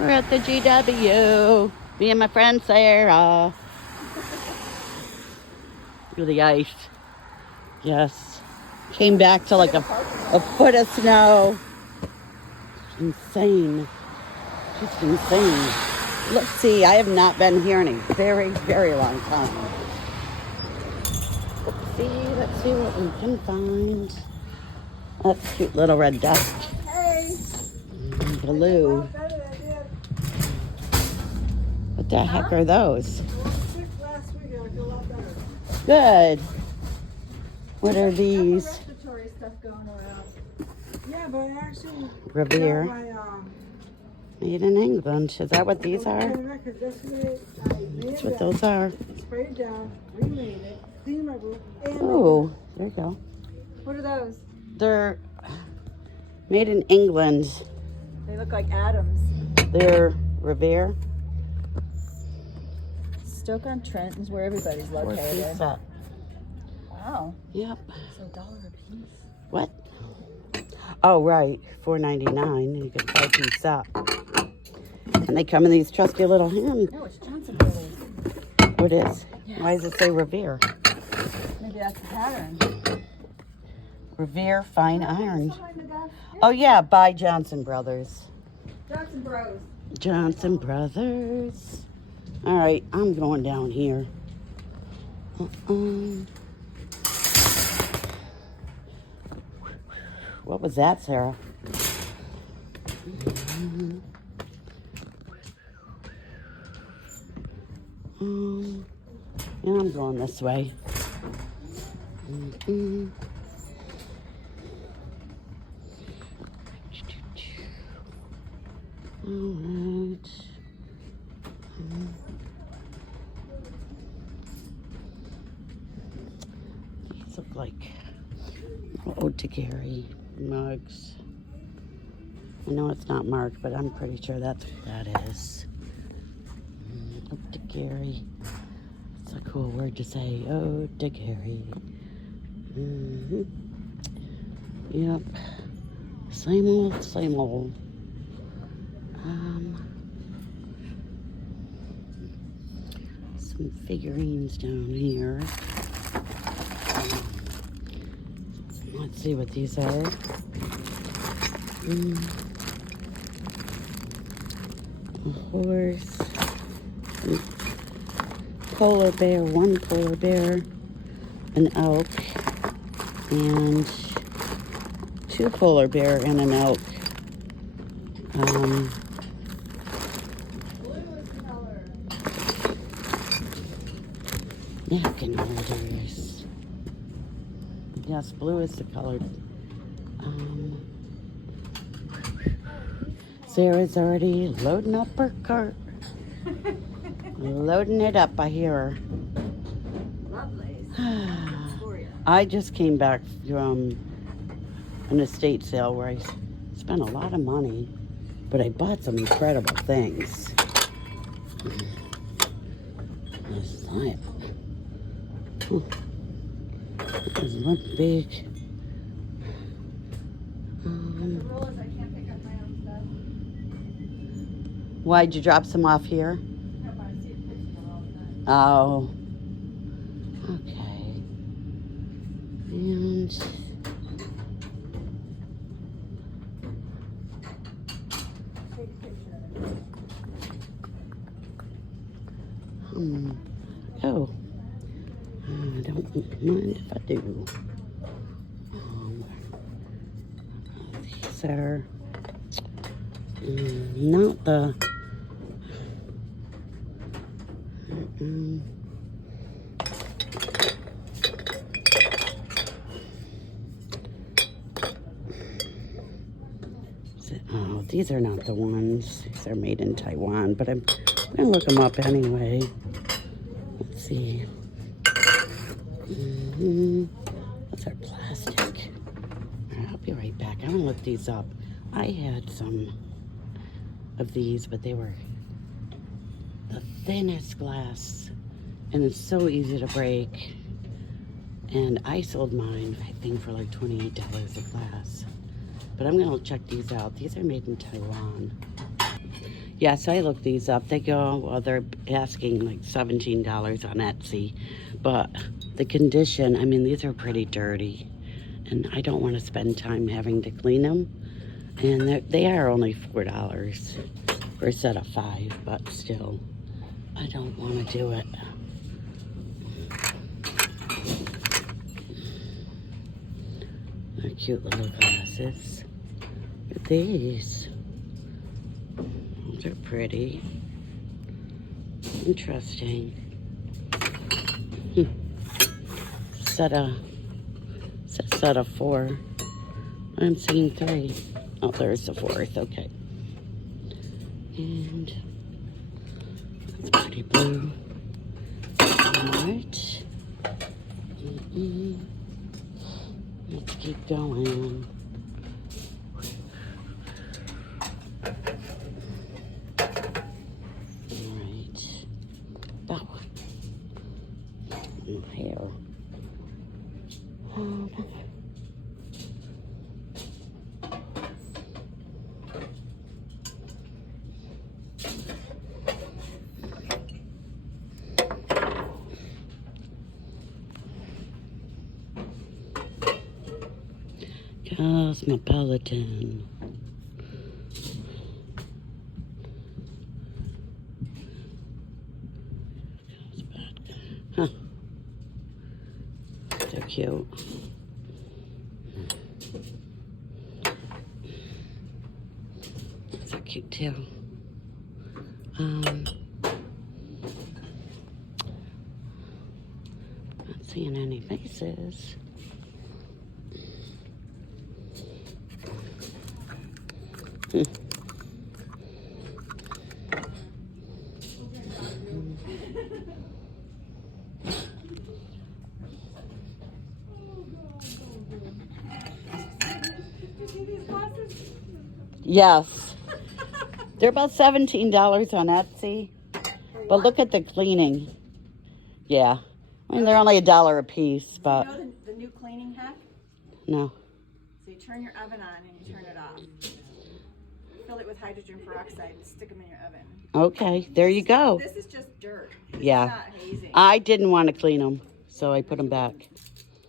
We're at the GW. Me and my friend Sarah. Look at the ice. Yes. Came back to like a foot of snow. Insane. Just insane. Let's see. I have not been here in a very, very long time. Let's see what we can find. That's a cute little red duck. Hey. Blue. What the heck are those? Last week, I feel a lot better. Good. What are these? Respiratory stuff going around. Yeah, but I actually Revere. got my, Made in England. Is that what these are? That's what those are. Sprayed it down, remade it, cleaned my roof, and Oh, there you go. what are those? They're made in England. They look like atoms. They're Revere. Stoke-on-Trent is where everybody's Four-piece located. set. Wow. Yep. So $1 a piece. What? Oh, right. $4.99. You get 5-piece set. And they come in these trusty little hands. No, it's Johnson Brothers. What is? Yeah. Why does it say Revere? Maybe that's the pattern. Revere Fine Iron. Behind the guy. Oh, yeah. By Johnson Brothers. Johnson Bros. Johnson Brothers. All right. I'm going down here. What was that, Sarah? Yeah, I'm going this way. All right. These look like Ode to Gary mugs. I know it's not marked, but I'm pretty sure that's what that is. Ode to Gary. It's a cool word to say. Ode to Gary. Yep. Same old, same old. Some figurines down here. Let's see what these are. A horse. Polar bear, one polar bear. An elk. And 2 polar bear and an elk. Napkin holders. Yes, blue is the color. Sarah's already loading up her cart. Loading it up, I hear her. Lovely. I just came back from an estate sale where I spent a lot of money, but I bought some incredible things. What's that? There's one big. Why'd you drop some off here? Oh. Okay. And oh. I don't mind if I do. These are not the oh, these are not the ones. These are made in Taiwan, but I'm gonna look them up anyway. Let's see. Those are plastic. All right, I'll be right back. I'm gonna look these up. I had some of these, but they were the thinnest glass, and it's so easy to break. And I sold mine, I think, for like $28 a glass. But I'm gonna check these out. These are made in Taiwan. Yeah, so I looked these up. They go, well, they're asking like $17 on Etsy. But the condition, I mean, these are pretty dirty. And I don't want to spend time having to clean them. And they are only $4 for a set of 5, but still, I don't want to do it. They're cute little glasses. Look at these. Those are pretty. Interesting. Set of 4. I'm seeing 3. Oh, there's the 4th. Okay. And that's pretty blue. Alright. Let's keep going. Alright. Oh. My hair. Oh, no. Cosmopolitan. Huh. So cute. So cute too. Not seeing any faces. Yes. They're about $17 on Etsy. But look at the cleaning. Yeah. I mean, they're only $1 a piece, but... You know the new cleaning hack? No. So you turn your oven on and you turn it off. Fill it with hydrogen peroxide and stick them in your oven. Okay, there you go. This is just dirt. Yeah. It's not hazing. I didn't want to clean them, so I put them back.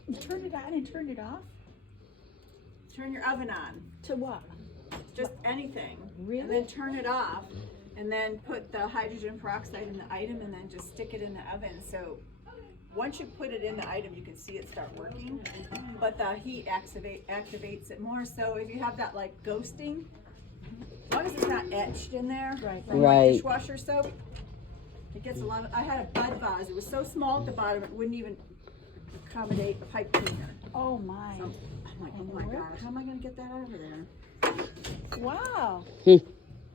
You turned it on and turned it off? Turn your oven on. To what? Just anything. Really? And then turn it off. And then put the hydrogen peroxide in the item and then just stick it in the oven. So once you put it in the item, you can see it start working. But the heat activates it more. So if you have that like ghosting, as long as it's not etched in there from Right. like dishwasher soap, it gets a lot of, I had a bud vase. It was so small at the bottom, it wouldn't even accommodate a pipe cleaner. Oh my. So I'm like, oh my God, how am I going to get that out of there? Wow. And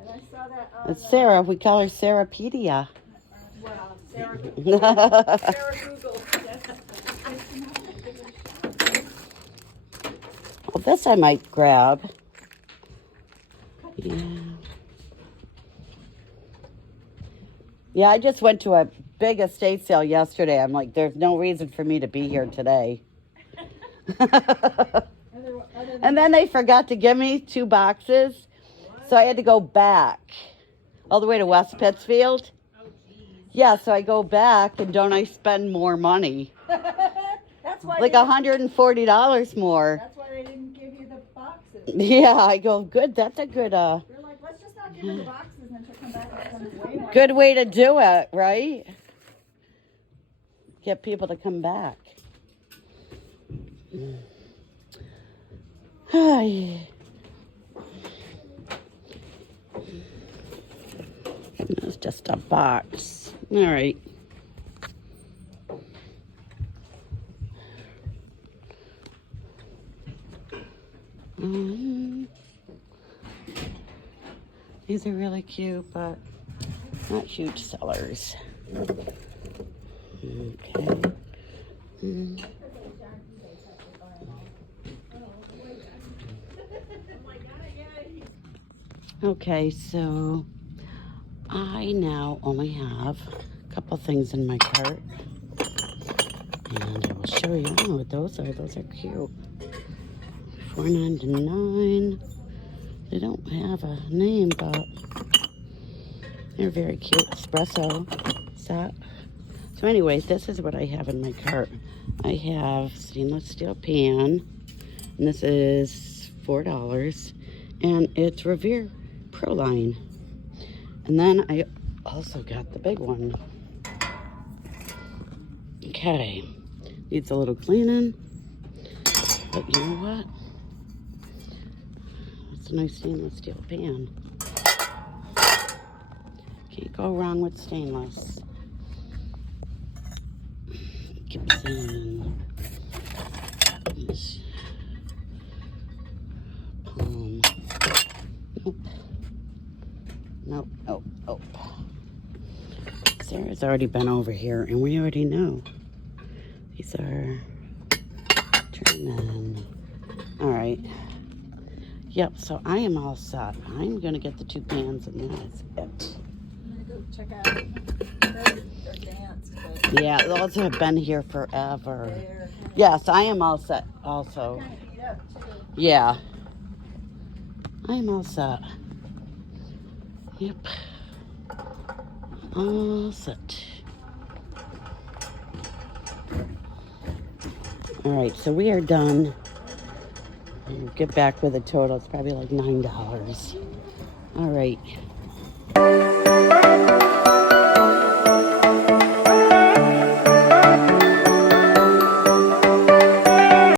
I saw that on It's Sarah. We call her Sarahpedia. well, Sarah Google. Well, this I might grab. Yeah. Yeah, I just went to a big estate sale yesterday. I'm like, there's no reason for me to be here today. And then they forgot to give me 2 boxes. So I had to go back all the way to West Pittsfield. Yeah, so I go back and don't I spend more money? That's why Like $140 more. That's why they didn't give you the boxes. Yeah, I go, good, that's a good They're like, let's just not give her the boxes and then she'll come back and spend way more. good way to do it, right? Get people to come back. Ay. It's just a box. All right. These are really cute, but not huge sellers. Okay. Okay, so I now only have a couple things in my cart. And I will show you. Oh, what those are. Those are cute. $4.99. They don't have a name, but They're very cute espresso set. So anyways, this is what I have in my cart. I have stainless steel pan, and this is $4, and it's Revere Pro Line. And then I also got the big one. Okay, needs a little cleaning, but you know what? It's a nice stainless steel pan. Can't go wrong with stainless. Keep saying this palm. Nope. Nope, nope, nope. Sarah's already been over here, and we already know. These are German. All right. Yep, so I am all set. I'm going to get the 2 pans, and that's it. I'm gonna go check out their dance. But Yeah, those have been here forever. they're Yes, I am all set also. kind of beat up too. Yeah. I'm all set. Yep. All set. All right, so we are done. We'll get back with a total. It's probably like $9. All right.